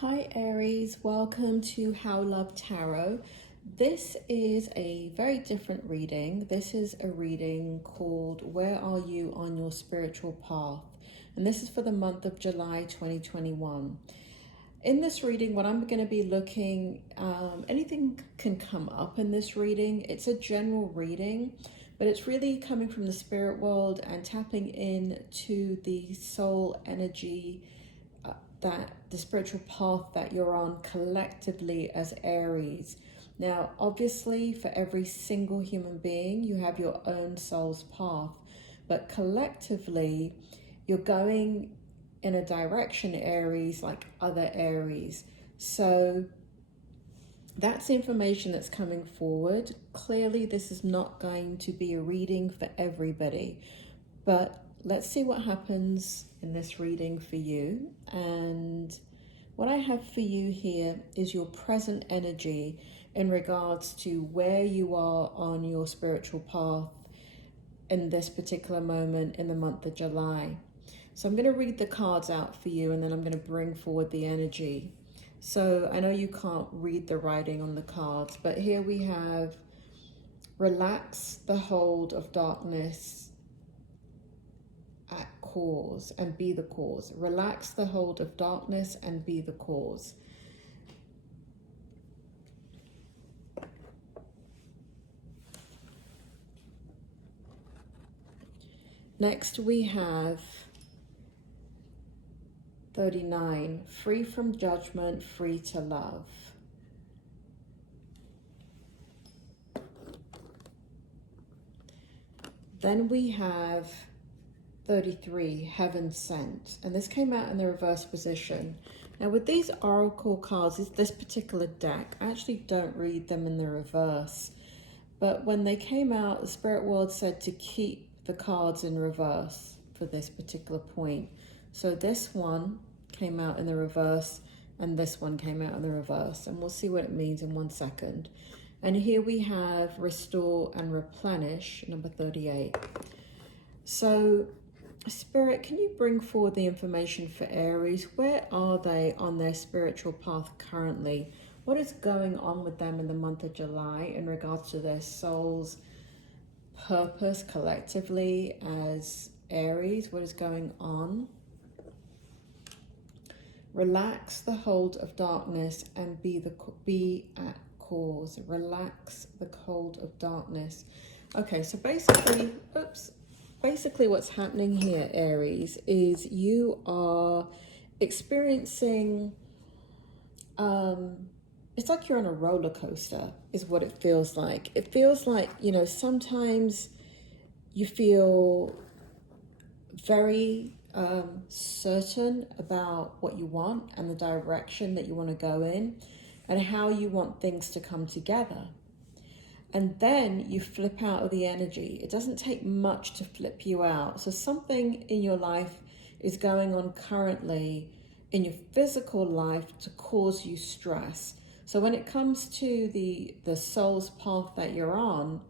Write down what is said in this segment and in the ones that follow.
Hi Aries, welcome to How Love Tarot. This is a very different reading. This is a reading called Where Are You on Your Spiritual Path? And this is for the month of July 2021. In this reading, what I'm going to be looking, anything can come up in this reading. It's a general reading, but it's really coming from the spirit world and tapping into the soul energy, that the spiritual path that you're on collectively as Aries. Now, obviously, for every single human being, you have your own soul's path, but collectively, you're going in a direction, Aries, like other Aries. So that's the information that's coming forward. Clearly, this is not going to be a reading for everybody, but let's see what happens in this reading for you. And what I have for you here is your present energy in regards to where you are on your spiritual path in this particular moment in the month of July. So I'm going to read the cards out for you, and then I'm going to bring forward the energy. So I know you can't read the writing on the cards, but here we have relax the hold of darkness at cause and be the cause. Relax the hold of darkness and be the cause. Next we have 39, free from judgment, free to love. Then we have 33, heaven sent, and this came out in the reverse position. Now with these oracle cards, this particular deck, I actually don't read them in the reverse, but when they came out, the spirit world said to keep the cards in reverse for this particular point. So this one came out in the reverse and this one came out in the reverse, and we'll see what it means in 1 second. And here we have restore and replenish, number 38. So Spirit, can you bring forward the information for Aries? Where are they on their spiritual path currently? What is going on with them in the month of July in regards to their soul's purpose collectively as Aries? What is going on? Relax the hold of darkness and be at cause. Relax the hold of darkness. Okay, so basically, basically what's happening here, Aries, is you are experiencing, it's like you're on a roller coaster is what it feels like. It feels like, you know, sometimes you feel very certain about what you want and the direction that you want to go in and how you want things to come together. And then you flip out of the energy. It doesn't take much to flip you out. So something in your life is going on currently in your physical life to cause you stress. So when it comes to the soul's path that you're on,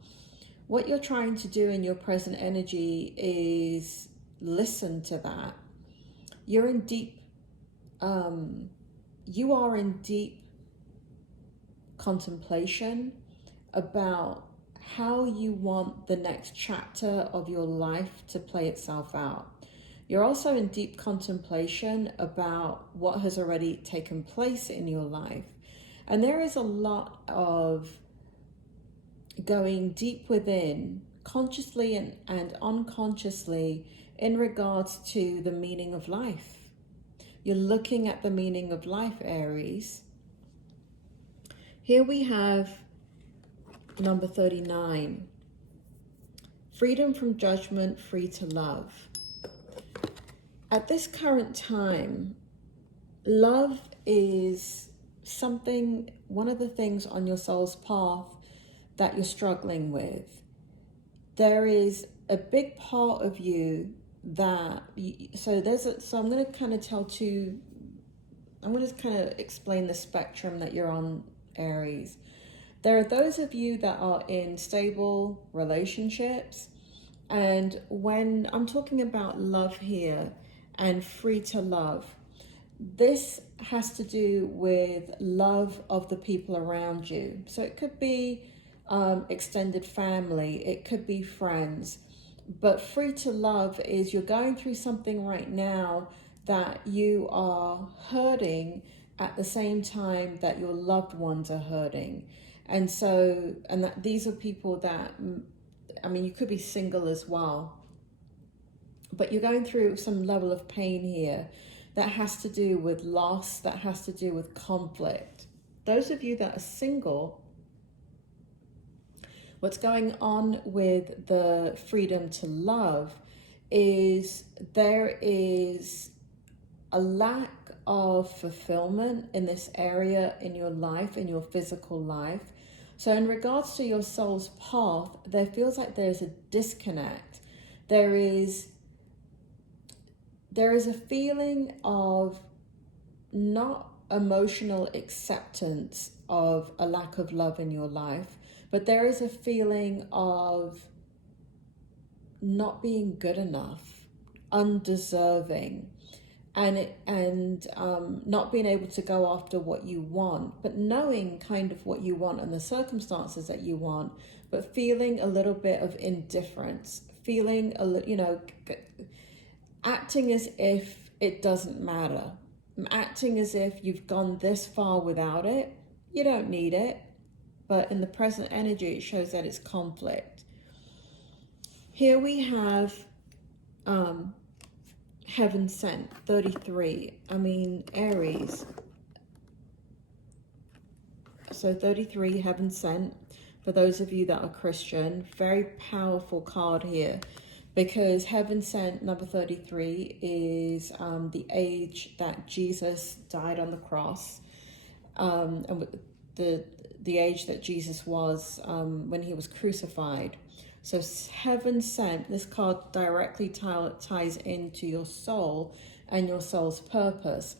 what you're trying to do in your present energy is listen to that. You're in deep, you are in deep contemplation about how you want the next chapter of your life to play itself out. You're also in deep contemplation about what has already taken place in your life. And there is a lot of going deep within, consciously and unconsciously, in regards to the meaning of life. You're looking at the meaning of life, Aries. Here we have number 39, freedom from judgment, free to love. At this current time, love is something, one of the things on your soul's path that you're struggling with. There is a big part of you that, so I'm going to kind of I'm going to kind of explain the spectrum that you're on, Aries. There are those of you that are in stable relationships, and when I'm talking about love here and free to love, This has to do with love of the people around you. So it could be extended family, it could be friends. But free to love is you're going through something right now that you are hurting at the same time that your loved ones are hurting. And so, and that these are people that, I mean, you could be single as well, but you're going through some level of pain here that has to do with loss, that has to do with conflict. Those of you that are single, what's going on with the freedom to love is there is a lack of fulfillment in this area in your life, in your physical life. So in regards to your soul's path, there feels like there's a disconnect. There is a feeling of not emotional acceptance of a lack of love in your life, but there is a feeling of not being good enough, undeserving, and not being able to go after what you want, but knowing kind of what you want and the circumstances that you want, but feeling a little bit of indifference, feeling a little, you know, acting as if it doesn't matter, acting as if you've gone this far without it. You don't need it, but in the present energy, it shows that it's conflict. Here we have Heaven Sent, 33. I mean, Aries. So 33, Heaven Sent. For those of you that are Christian, very powerful card here. Because Heaven Sent, number 33, is the age that Jesus died on the cross. And the age that Jesus was when he was crucified. So Heaven Sent, this card directly ties into your soul and your soul's purpose.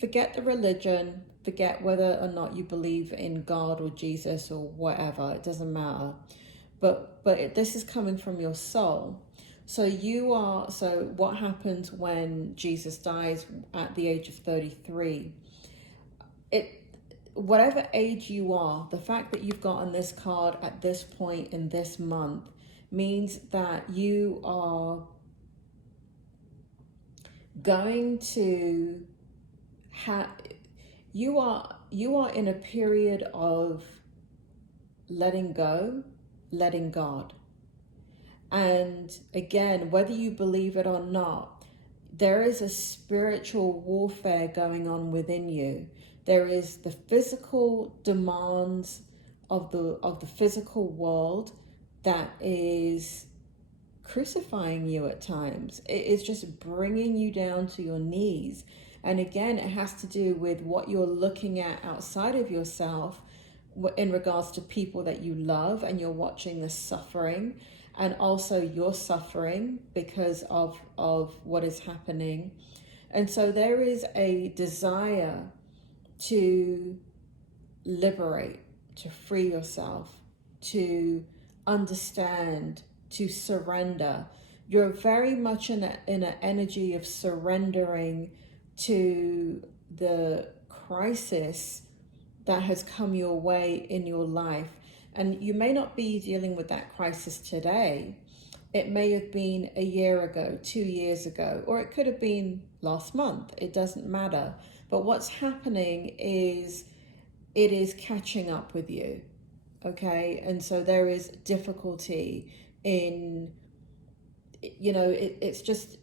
Forget the religion, forget whether or not you believe in God or Jesus or whatever, it doesn't matter. But this is coming from your soul. So so what happens when Jesus dies at the age of 33? Whatever age you are, the fact that you've gotten this card at this point in this month means that you are going to have, you are in a period of letting go, letting God. And again, whether you believe it or not, there is a spiritual warfare going on within you. There is the physical demands of the physical world that is crucifying you at times. It is just bringing you down to your knees. And again, it has to do with what you're looking at outside of yourself in regards to people that you love, and you're watching the suffering, and also you're suffering because of what is happening. And so there is a desire to liberate, to free yourself, to understand, to surrender. You're very much in an energy of surrendering to the crisis that has come your way in your life. And you may not be dealing with that crisis today. It may have been a year ago, 2 years ago, or it could have been last month. It doesn't matter. But what's happening is it is catching up with you. Okay, and so there is difficulty in, you know, it's just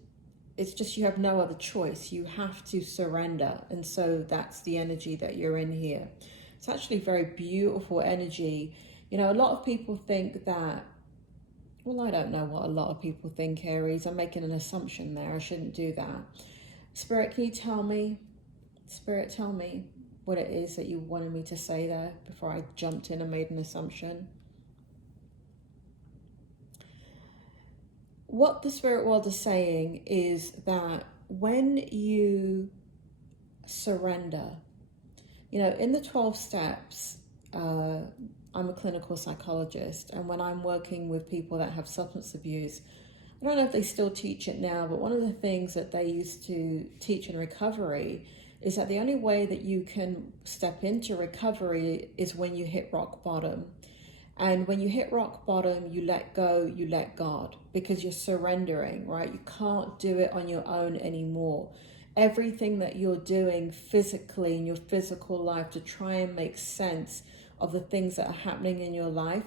you have no other choice. You have to surrender. And so that's the energy that you're in here. It's actually very beautiful energy. You know, a lot of people think that, well, I don't know what a lot of people think, Aries. I'm making an assumption there. I shouldn't do that. Spirit, can you tell me? Spirit, tell me what it is that you wanted me to say there before I jumped in and made an assumption. What the spirit world is saying is that when you surrender, you know, in the 12 steps, I'm a clinical psychologist, and when I'm working with people that have substance abuse, I don't know if they still teach it now, but one of the things that they used to teach in recovery is that the only way that you can step into recovery is when you hit rock bottom. And when you hit rock bottom, you let go, you let God, because you're surrendering, right? You can't do it on your own anymore. Everything that you're doing physically in your physical life to try and make sense of the things that are happening in your life,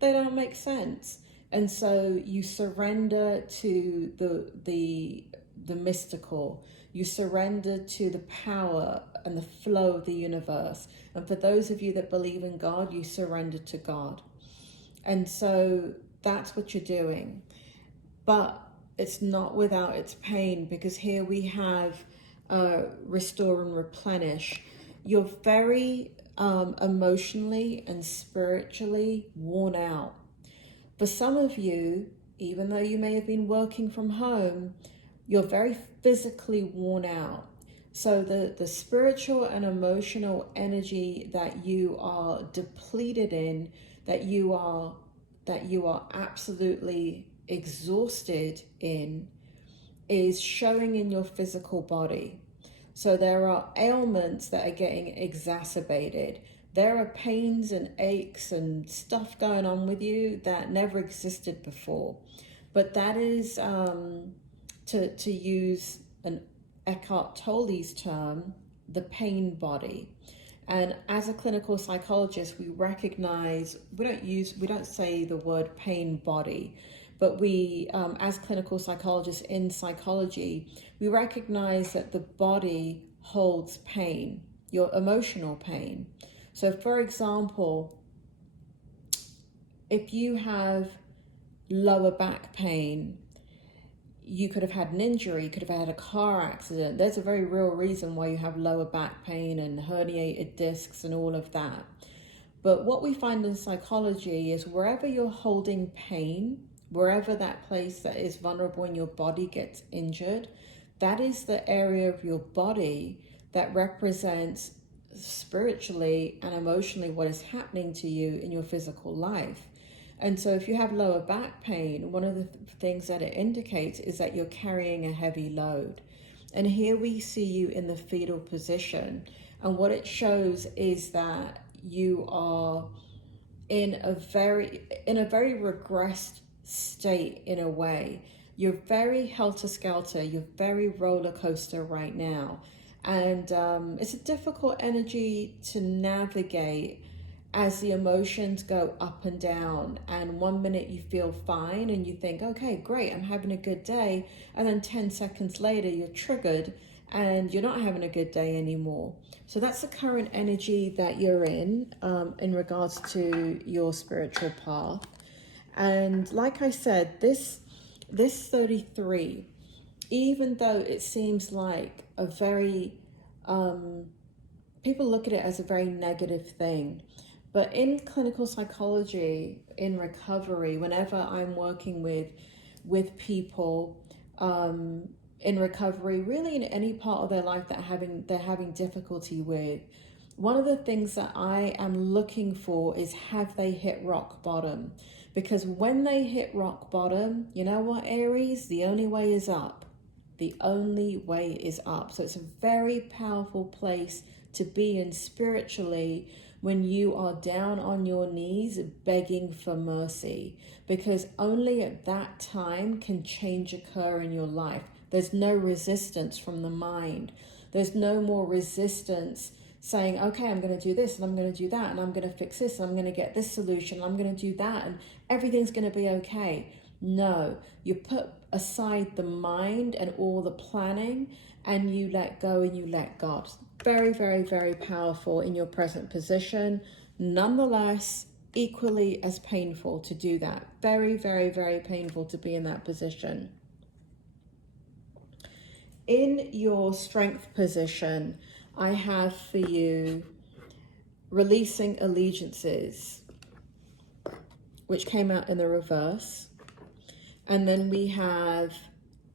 they don't make sense. And so you surrender to the mystical. You surrender to the power and the flow of the universe. And for those of you that believe in God, you surrender to God. And so that's what you're doing. But it's not without its pain, because here we have restore and replenish. You're very emotionally and spiritually worn out. For some of you, even though you may have been working from home, you're very physically worn out. So the spiritual and emotional energy that you are depleted in, that you are absolutely exhausted in, is showing in your physical body. So there are ailments that are getting exacerbated. There are pains and aches and stuff going on with you that never existed before. But that is, to use an Eckhart Tolle's term, the pain body. And as a clinical psychologist, we recognize, we don't say the word pain body, but we, as clinical psychologists in psychology, we recognize that the body holds pain, your emotional pain. So for example, if you have lower back pain, you could have had an injury, you could have had a car accident. There's a very real reason why you have lower back pain and herniated discs and all of that. But what we find in psychology is wherever you're holding pain, wherever that place that is vulnerable in your body gets injured, that is the area of your body that represents spiritually and emotionally what is happening to you in your physical life. And so if you have lower back pain, one of the things that it indicates is that you're carrying a heavy load. And here we see you in the fetal position. And what it shows is that you are in a very regressed state in a way. You're very helter-skelter. You're very roller coaster right now. And it's a difficult energy to navigate as the emotions go up and down. And one minute you feel fine and you think, okay, great, I'm having a good day. And then 10 seconds later, you're triggered and you're not having a good day anymore. So that's the current energy that you're in regards to your spiritual path. And like I said, this 33, even though it seems like a very, people look at it as a very negative thing. But in clinical psychology, in recovery, whenever I'm working with people in recovery, really in any part of their life that they're having difficulty with, one of the things that I am looking for is, have they hit rock bottom? Because when they hit rock bottom, you know what, Aries? The only way is up. The only way is up. So it's a very powerful place to be in spiritually when you are down on your knees begging for mercy, because only at that time can change occur in your life. There's no resistance from the mind. There's no more resistance saying, okay, I'm going to do this and I'm going to do that and I'm going to fix this and I'm going to get this solution and I'm going to do that and everything's going to be okay. No, you put aside the mind and all the planning and you let go and you let God. Very, very, very powerful in your present position. Nonetheless, equally as painful to do that. Very, very, very painful to be in that position. In your strength position, I have for you releasing allegiances, which came out in the reverse. And then we have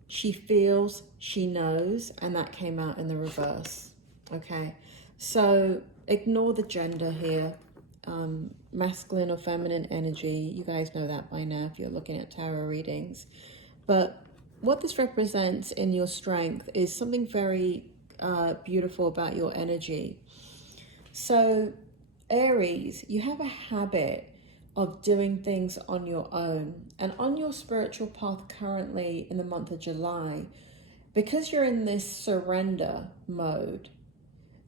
she feels, she knows, and that came out in the reverse. Okay, so ignore the gender here, masculine or feminine energy. You guys know that by now if you're looking at tarot readings. But what this represents in your strength is something very beautiful about your energy. So Aries, you have a habit of doing things on your own, and on your spiritual path currently in the month of July, because you're in this surrender mode.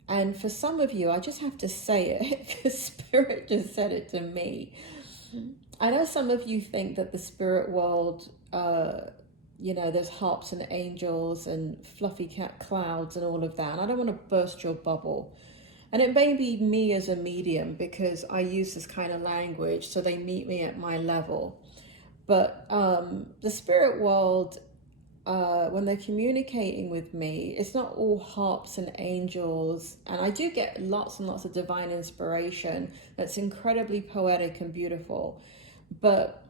And for some of you, I just have to say it, because Spirit just said it to me. I know some of you think that the spirit world, you know, there's harps and angels and fluffy cat clouds and all of that. And I don't want to burst your bubble. And it may be me as a medium, because I use this kind of language, so they meet me at my level. But the spirit world, when they're communicating with me, it's not all harps and angels. And I do get lots and lots of divine inspiration that's incredibly poetic and beautiful. But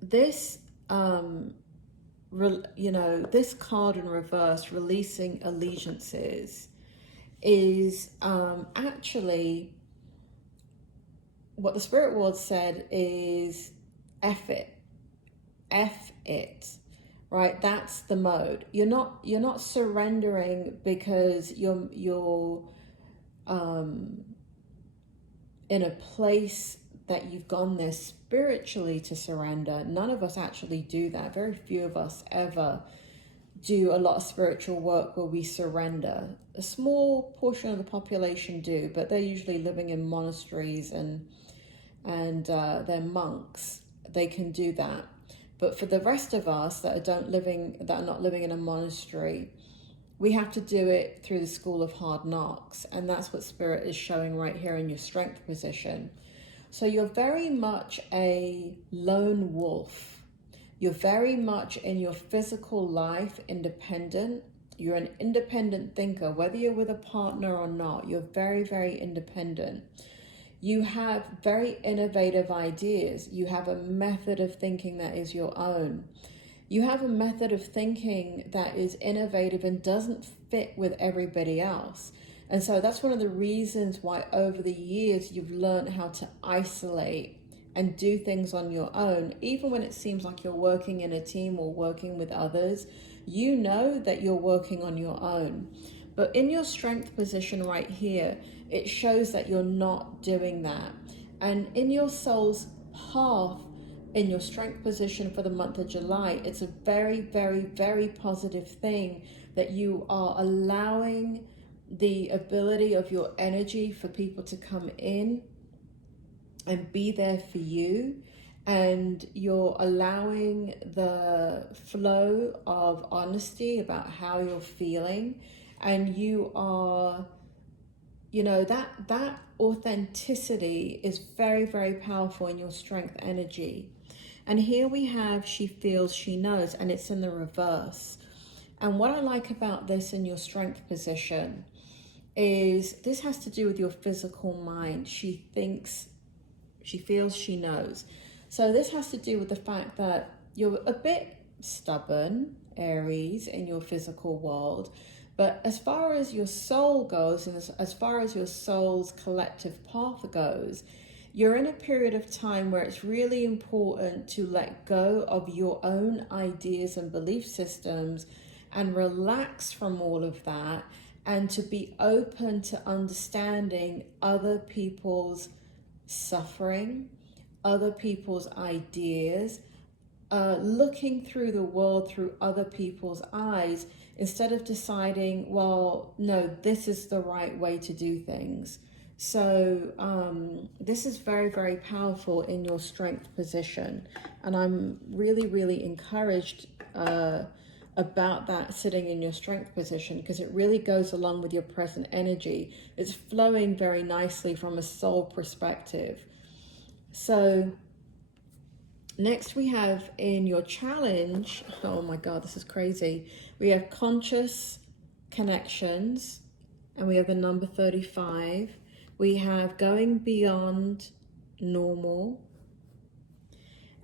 this, you know, this card in reverse, releasing allegiances, is actually what the spirit world said is F it, right? That's the mode. You're not surrendering because you're in a place that you've gone there spiritually to surrender. None of us actually do that. Very few of us ever do a lot of spiritual work where we surrender. A small portion of the population do, but they're usually living in monasteries and they're monks. They can do that. But for the rest of us that are not living in a monastery, we have to do it through the school of hard knocks. And that's what Spirit is showing right here in your strength position. So you're very much a lone wolf. You're very much in your physical life independent. You're an independent thinker, whether you're with a partner or not. You're very, very independent. You have very innovative ideas. You have a method of thinking that is your own. You have a method of thinking that is innovative and doesn't fit with everybody else. And so that's one of the reasons why over the years you've learned how to isolate and do things on your own. Even when it seems like you're working in a team or working with others, you know that you're working on your own. But in your strength position right here, it shows that you're not doing that. And in your soul's path, in your strength position for the month of July, it's a very, very, very positive thing that you are allowing the ability of your energy for people to come in and be there for you. And you're allowing the flow of honesty about how you're feeling. And you are, you know, that authenticity is very, very powerful in your strength energy. And here we have she feels, she knows, and it's in the reverse. And what I like about this in your strength position is this has to do with your physical mind. She thinks, she feels, she knows. So this has to do with the fact that you're a bit stubborn, Aries, in your physical world. But as far as your soul goes, and as far as your soul's collective path goes, you're in a period of time where it's really important to let go of your own ideas and belief systems and relax from all of that, and to be open to understanding other people's suffering, other people's ideas, looking through the world through other people's eyes, instead of deciding, well, no, this is the right way to do things. So this is very, very powerful in your strength position. And I'm really, really encouraged about that sitting in your strength position, because it really goes along with your present energy. It's flowing very nicely from a soul perspective. So next we have in your challenge, oh my God, this is crazy. We have conscious connections, and we have the number 35. We have going beyond normal,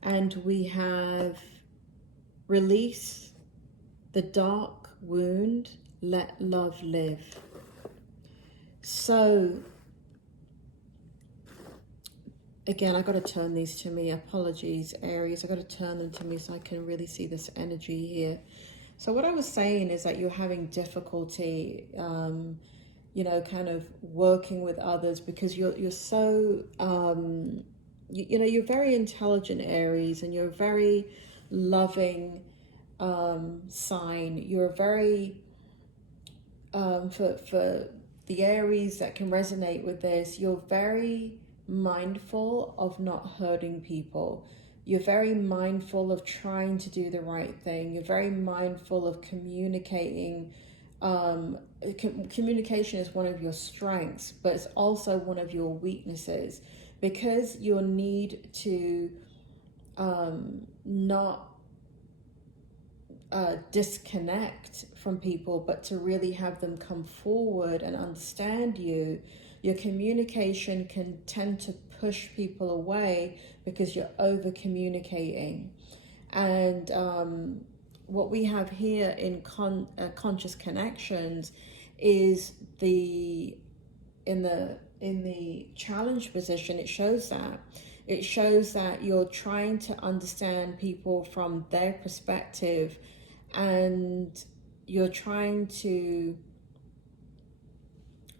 and we have release the dark wound, let love live. So again, I got to turn these to me. Apologies, Aries. I got to turn them to me so I can really see this energy here. So what I was saying is that you're having difficulty, kind of working with others because you're so, you're very intelligent, Aries, and you're a very loving sign. You're very, for the Aries that can resonate with this, you're very mindful of not hurting people. You're very mindful of trying to do the right thing. You're very mindful of communicating. Communication is one of your strengths, but it's also one of your weaknesses, because your need to not disconnect from people, but to really have them come forward and understand you. Your communication can tend to push people away because you're over communicating. And what we have here in conscious connections is in the challenge position. It shows that you're trying to understand people from their perspective, and you're trying to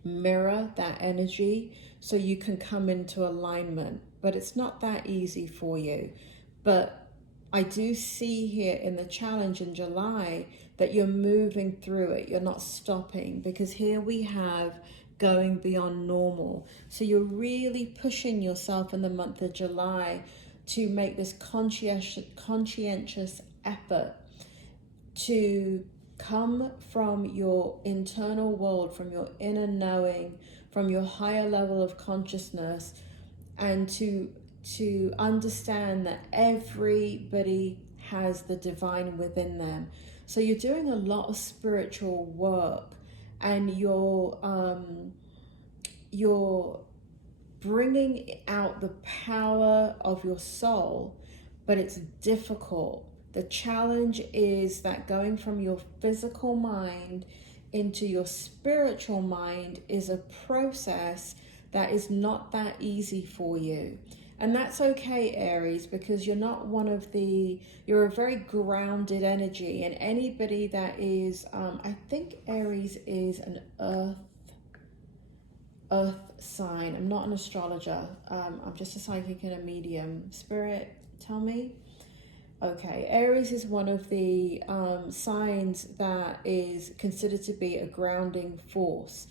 mirror that energy so you can come into alignment. But it's not that easy for you. But I do see here in the challenge in July that you're moving through it. You're not stopping, because here we have going beyond normal. So you're really pushing yourself in the month of July to make this conscientious effort to come from your internal world, from your inner knowing, from your higher level of consciousness, and to understand that everybody has the divine within them. So you're doing a lot of spiritual work, and you're bringing out the power of your soul, but it's difficult. The challenge is that going from your physical mind into your spiritual mind is a process that is not that easy for you. And that's okay, Aries, because you're not you're a very grounded energy. And anybody that is, I think Aries is an earth sign. I'm not an astrologer. I'm just a psychic and a medium. Spirit, tell me. Okay, Aries is one of the signs that is considered to be a grounding force,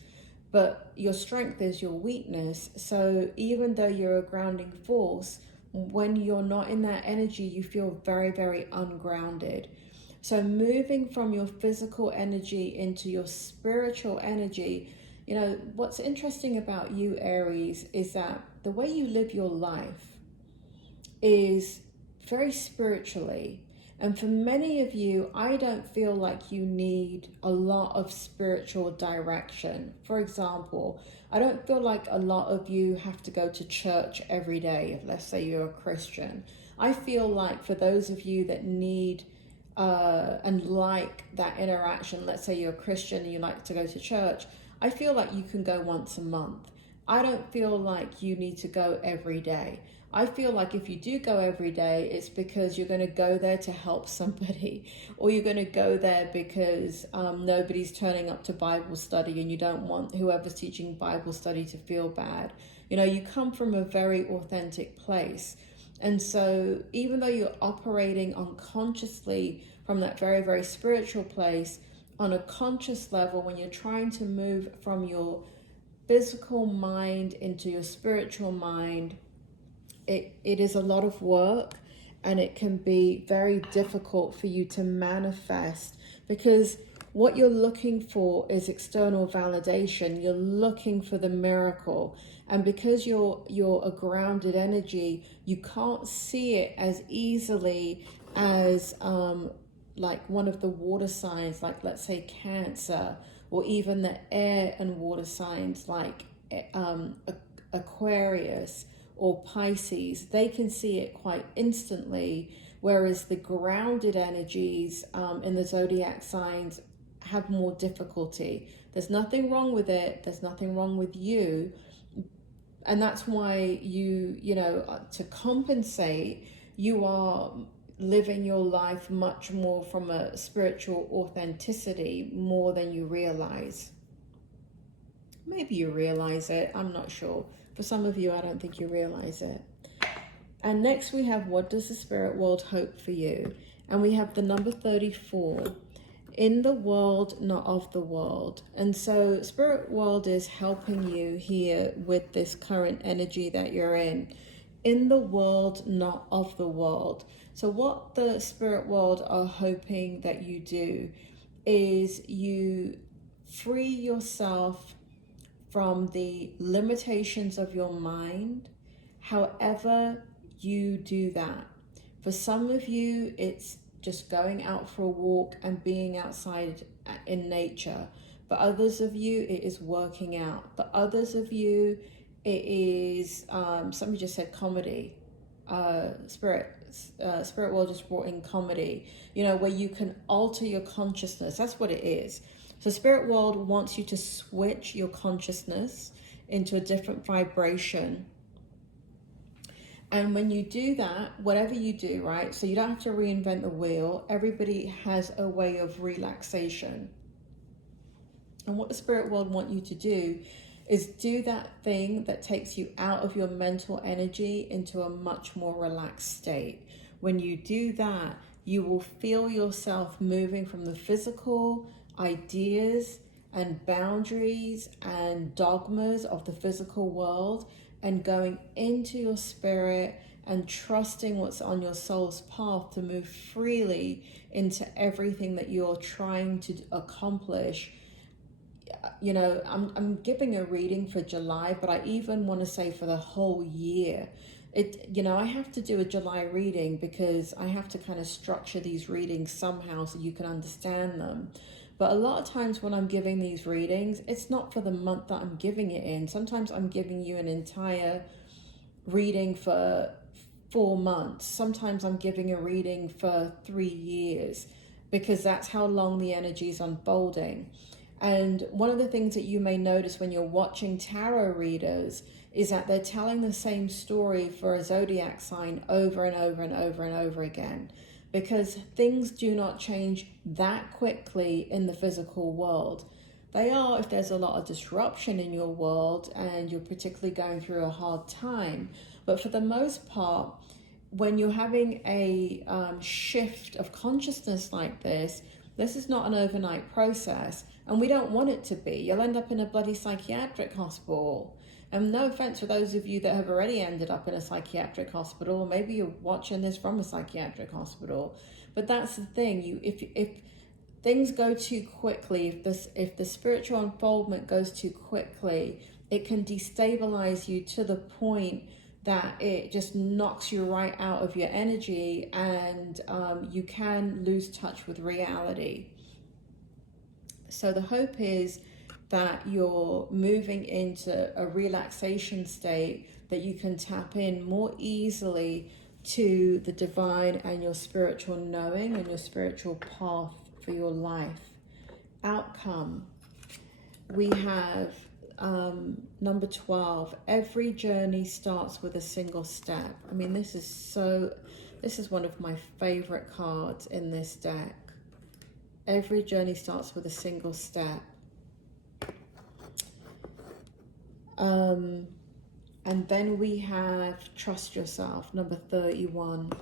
but your strength is your weakness. So even though you're a grounding force, when you're not in that energy, you feel very, very ungrounded. So moving from your physical energy into your spiritual energy, what's interesting about you, Aries, is that the way you live your life is very spiritually. And for many of you, I don't feel like you need a lot of spiritual direction. For example, I don't feel like a lot of you have to go to church every day, if let's say you're a Christian. I feel like for those of you that need and like that interaction, let's say you're a Christian and you like to go to church, I feel like you can go once a month. I don't feel like you need to go every day. I feel like if you do go every day, it's because you're going to go there to help somebody, or you're going to go there because nobody's turning up to Bible study and you don't want whoever's teaching Bible study to feel bad. You come from a very authentic place. And so even though you're operating unconsciously from that very, very spiritual place, on a conscious level, when you're trying to move from your physical mind into your spiritual mind, it is a lot of work, and it can be very difficult for you to manifest, because what you're looking for is external validation. You're looking for the miracle, and because you're a grounded energy, you can't see it as easily as like one of the water signs, like let's say Cancer, or even the air and water signs like Aquarius or Pisces. They can see it quite instantly, whereas the grounded energies in the zodiac signs have more difficulty. There's nothing wrong with it. There's nothing wrong with you. And that's why to compensate, you are living your life much more from a spiritual authenticity more than you realize. Maybe you realize it, I'm not sure. For some of you, I don't think you realize it. And next we have, what does the spirit world hope for you? And we have the number 34, in the world, not of the world. And so spirit world is helping you here with this current energy that you're in the world, not of the world. So what the spirit world are hoping that you do is you free yourself from the limitations of your mind, however you do that. For some of you, it's just going out for a walk and being outside in nature. For others of you, it is working out. For others of you, it is, somebody just said comedy. Spirit world just brought in comedy, you know, where you can alter your consciousness. That's what it is. So spirit world wants you to switch your consciousness into a different vibration. And when you do that, whatever you do, right? So you don't have to reinvent the wheel. Everybody has a way of relaxation. And what the spirit world want you to do is do that thing that takes you out of your mental energy into a much more relaxed state. When you do that, you will feel yourself moving from the physical ideas and boundaries and dogmas of the physical world and going into your spirit and trusting what's on your soul's path to move freely into everything that you're trying to accomplish. You know, I'm giving a reading for July, but I even want to say for the whole year. You know, I have to do a July reading because I have to kind of structure these readings somehow so you can understand them. But a lot of times when I'm giving these readings, it's not for the month that I'm giving it in. Sometimes I'm giving you an entire reading for 4 months. Sometimes I'm giving a reading for 3 years because that's how long the energy is unfolding. And one of the things that you may notice when you're watching tarot readers is that they're telling the same story for a zodiac sign over and over and over and over again, because things do not change that quickly in the physical world. They are if there's a lot of disruption in your world and you're particularly going through a hard time. But for the most part, when you're having a shift of consciousness like this is not an overnight process, and we don't want it to be. You'll end up in a bloody psychiatric hospital. And no offense for those of you that have already ended up in a psychiatric hospital, or maybe you're watching this from a psychiatric hospital. But that's the thing. If things go too quickly, if the spiritual unfoldment goes too quickly, it can destabilize you to the point that it just knocks you right out of your energy, and you can lose touch with reality. So the hope is that you're moving into a relaxation state that you can tap in more easily to the divine and your spiritual knowing and your spiritual path for your life. Outcome. We have number 12. Every journey starts with a single step. I mean, this is one of my favorite cards in this deck. Every journey starts with a single step. And then we have trust yourself, number 31.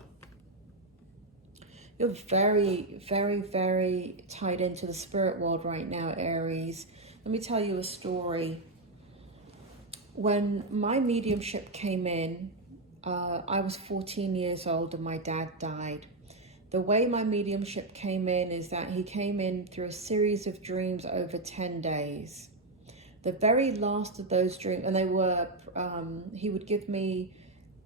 You're very, very, very tied into the spirit world right now, Aries. Let me tell you a story. When my mediumship came in, I was 14 years old and my dad died. The way my mediumship came in is that he came in through a series of dreams over 10 days. The very last of those dreams, and they were, he would give me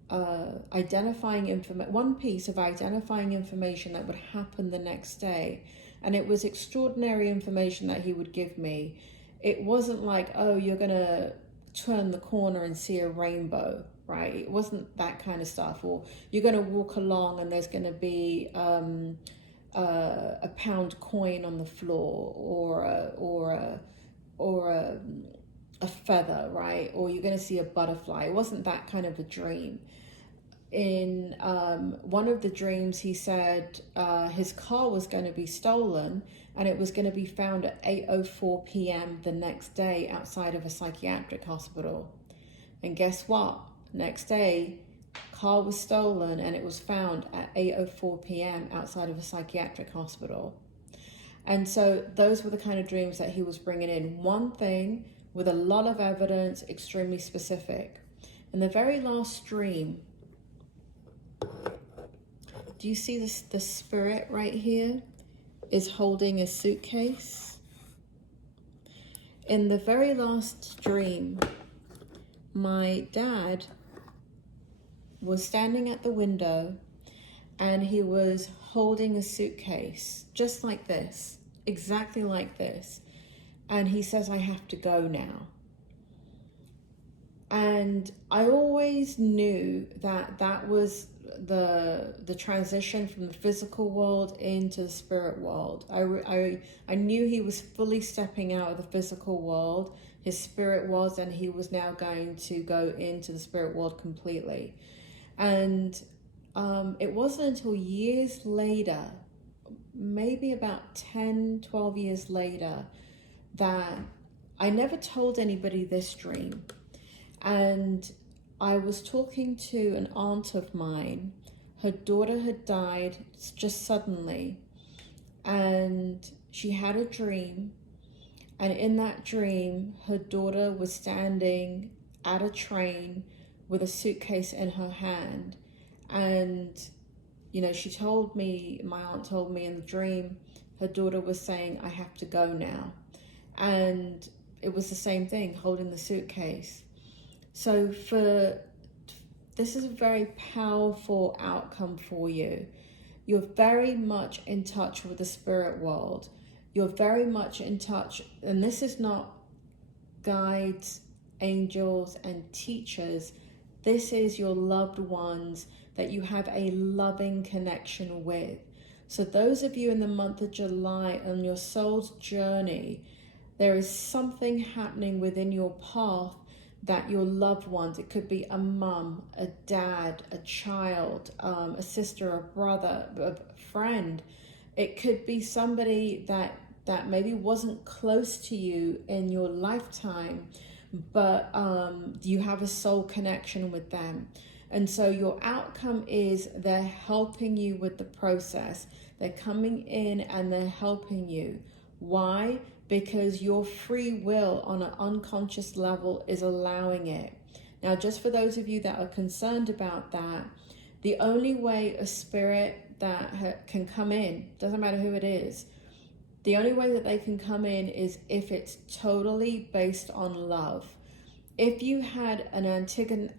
one piece of identifying information that would happen the next day. And it was extraordinary information that he would give me. It wasn't like, oh, you're going to turn the corner and see a rainbow, right? It wasn't that kind of stuff. Or you're going to walk along and there's going to be a pound coin on the floor, or a feather, right? Or you're going to see a butterfly. It wasn't that kind of a dream. in one of the dreams, he said his car was going to be stolen and it was going to be found at 8:04 p.m. the next day outside of a psychiatric hospital. And guess what? Next day, car was stolen and it was found at 8:04 p.m. outside of a psychiatric hospital. And so those were the kind of dreams that he was bringing in. One thing with a lot of evidence, extremely specific. In the very last dream, do you see this? The spirit right here is holding a suitcase. In the very last dream, my dad was standing at the window and he was holding a suitcase just like this, exactly like this. And he says, I have to go now. And I always knew that that was the transition from the physical world into the spirit world. I knew he was fully stepping out of the physical world. His spirit was, and he was now going to go into the spirit world completely. And it wasn't until years later, maybe about 10, 12 years later, that I never told anybody this dream. And I was talking to an aunt of mine. Her daughter had died just suddenly. And she had a dream. And in that dream, her daughter was standing at a train with a suitcase in her hand. And, you know, she told me, my aunt told me in the dream, her daughter was saying, I have to go now. And it was the same thing, holding the suitcase. So this is a very powerful outcome for you. You're very much in touch with the spirit world. You're very much in touch, and this is not guides, angels, and teachers. This is your loved ones that you have a loving connection with. So those of you in the month of July on your soul's journey, there is something happening within your path that your loved ones, it could be a mum, a dad, a child, a sister, a brother, a friend. It could be somebody that maybe wasn't close to you in your lifetime, but you have a soul connection with them. And so your outcome is they're helping you with the process. They're coming in and they're helping you. Why? Because your free will on an unconscious level is allowing it. Now, just for those of you that are concerned about that, the only way a spirit that can come in, doesn't matter who it is, the only way that they can come in is if it's totally based on love. If you had an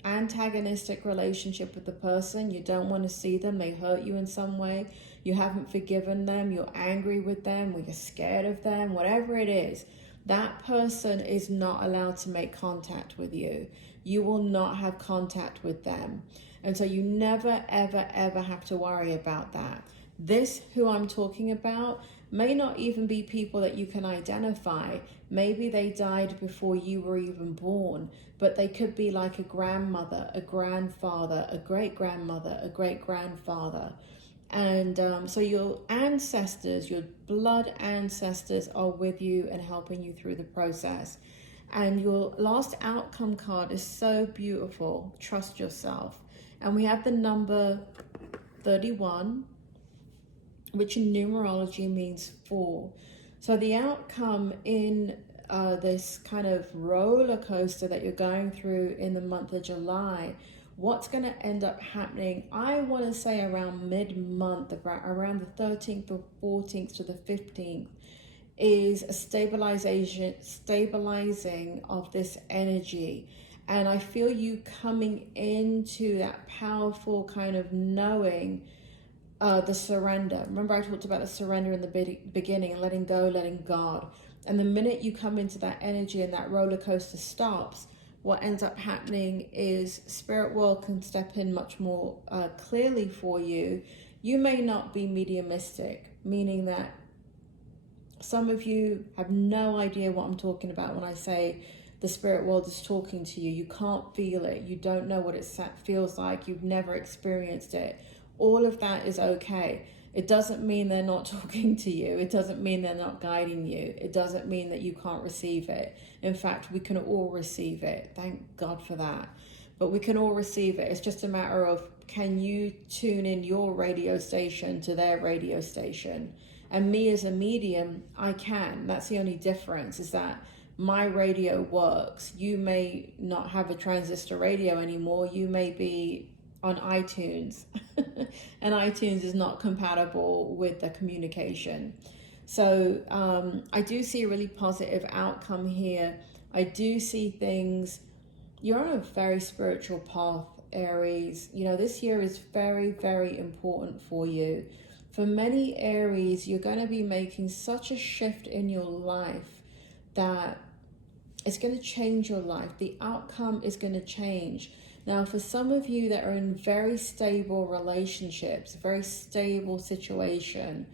antagonistic relationship with the person, you don't want to see them, they hurt you in some way, you haven't forgiven them, you're angry with them, or you're scared of them, whatever it is, that person is not allowed to make contact with you. You will not have contact with them. And so you never, ever, ever have to worry about that. This, who I'm talking about, may not even be people that you can identify. Maybe they died before you were even born, but they could be like a grandmother, a grandfather, a great-grandmother, a great-grandfather. And so your ancestors, your blood ancestors are with you and helping you through the process. And your last outcome card is so beautiful. Trust yourself. And we have the number 31, which in numerology means 4. So the outcome in this kind of roller coaster that you're going through in the month of July, what's going to end up happening, I want to say around mid-month, around the 13th or 14th to the 15th, is a stabilizing of this energy. And I feel you coming into that powerful kind of knowing the surrender. Remember I talked about the surrender in the beginning and letting go, letting God. And the minute you come into that energy and that roller coaster stops, what ends up happening is spirit world can step in much more clearly for you. You may not be mediumistic, meaning that some of you have no idea what I'm talking about when I say the spirit world is talking to you. You can't feel it. You don't know what it feels like. You've never experienced it. All of that is okay. It doesn't mean they're not talking to you. It doesn't mean they're not guiding you. It doesn't mean that you can't receive it. In fact, we can all receive it. Thank God for that. But we can all receive it. It's just a matter of, can you tune in your radio station to their radio station? And me as a medium, I can. That's the only difference, is that my radio works. You may not have a transistor radio anymore. You may be on iTunes and iTunes is not compatible with the communication. So I do see a really positive outcome here. I do see things. You're on a very spiritual path, Aries. You know, this year is very, very important for you. For many Aries, you're going to be making such a shift in your life that it's going to change your life. The outcome is going to change. Now, for some of you that are in very stable relationships, very stable situation,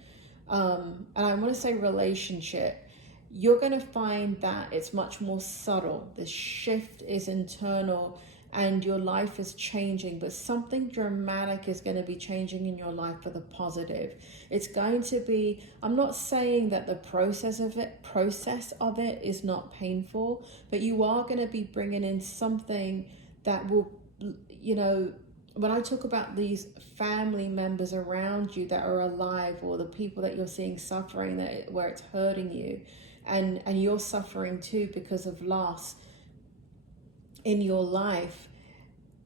and I want to say relationship, you're going to find that it's much more subtle. The shift is internal and your life is changing, but something dramatic is going to be changing in your life for the positive. It's going to be, I'm not saying that the process of it is not painful, but you are going to be bringing in something that will, you know, when I talk about these family members around you that are alive, or the people that you're seeing suffering, where it's hurting you, and you're suffering too because of loss in your life,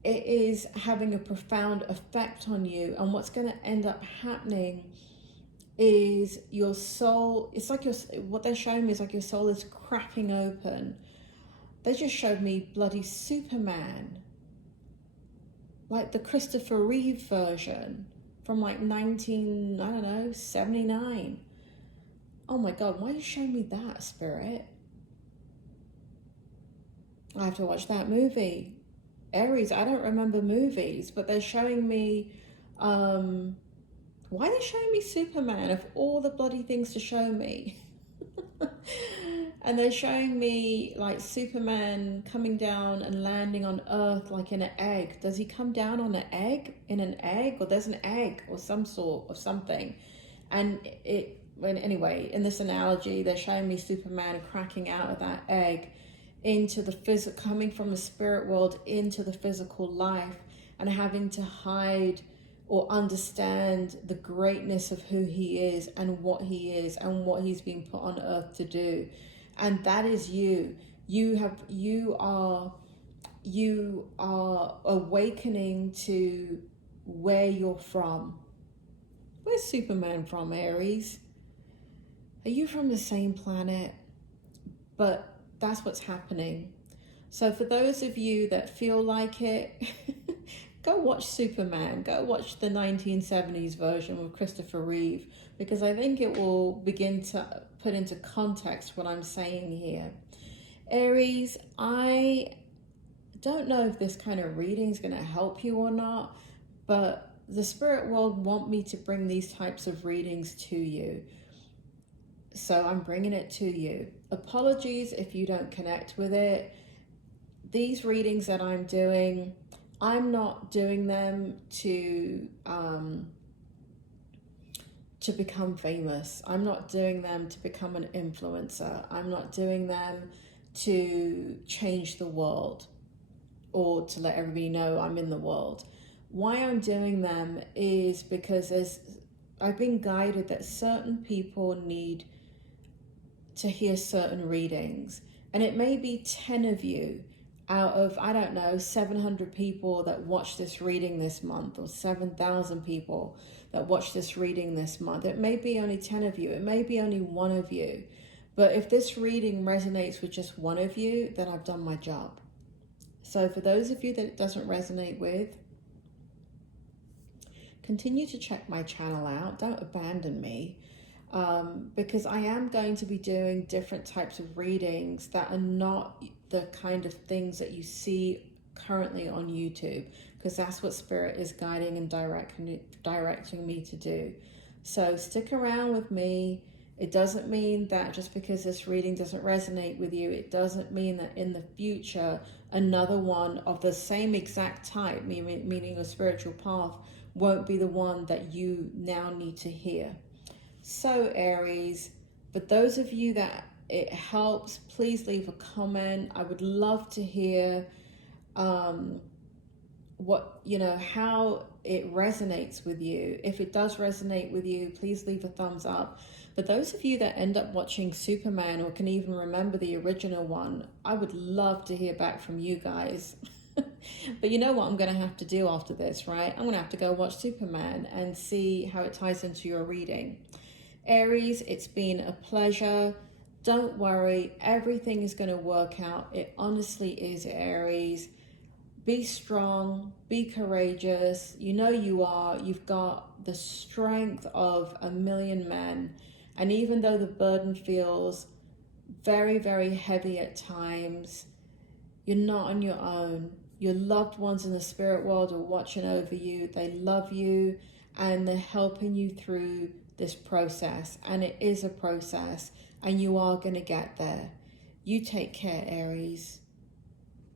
it is having a profound effect on you. And what's going to end up happening is your soul, it's like what they're showing me is like your soul is cracking open. They just showed me bloody Superman, like the Christopher Reeve version from like 79. Oh my God, why are you showing me that, Spirit? I have to watch that movie. Aries, I don't remember movies, but they're showing me, why are they showing me Superman of all the bloody things to show me? And they're showing me like Superman coming down and landing on Earth like in an egg. Does he come down on an egg? In an egg? Or there's an egg or some sort of something. And anyway, in this analogy, they're showing me Superman cracking out of that egg into the physical, coming from the spirit world into the physical life, and having to hide or understand the greatness of who he is and what he is and what he's been put on earth to do. And that is you. You are awakening to where you're from. Where's Superman from, Aries? Are you from the same planet? But that's what's happening. So for those of you that feel like it, go watch Superman. Go watch the 1970s version with Christopher Reeve, because I think it will begin to put into context what I'm saying here. Aries, I don't know if this kind of reading is going to help you or not, but the spirit world want me to bring these types of readings to you. So I'm bringing it to you. Apologies if you don't connect with it. These readings that I'm doing, I'm not doing them to become famous. I'm not doing them to become an influencer. I'm not doing them to change the world or to let everybody know I'm in the world. Why I'm doing them is because I've been guided that certain people need to hear certain readings. And it may be 10 of you out of, I don't know, 700 people that watch this reading this month, or 7,000 people that watch this reading this month. It may be only 10 of you. It may be only one of you. But if this reading resonates with just one of you, then I've done my job. So for those of you that it doesn't resonate with, continue to check my channel out. Don't abandon me. Because I am going to be doing different types of readings that are not the kind of things that you see currently on YouTube, because that's what Spirit is guiding and directing me to do. So stick around with me It doesn't mean that just because this reading doesn't resonate with you, it doesn't mean that in the future another one of the same exact type, meaning a spiritual path, won't be the one that you now need to hear. So Aries, for those of you that it helps, please leave a comment. I would love to hear what, you know, how it resonates with you. If it does resonate with you, please leave a thumbs up. But those of you that end up watching Superman or can even remember the original one, I would love to hear back from you guys. But you know what I'm going to have to do after this, right? I'm going to have to go watch Superman and see how it ties into your reading. Aries, it's been a pleasure. Don't worry, everything is going to work out. It honestly is, Aries. Be strong, be courageous. You know you are. You've got the strength of a million men. And even though the burden feels very, very heavy at times, you're not on your own. Your loved ones in the spirit world are watching over you. They love you and they're helping you through this process. And it is a process and you are going to get there. You take care, Aries.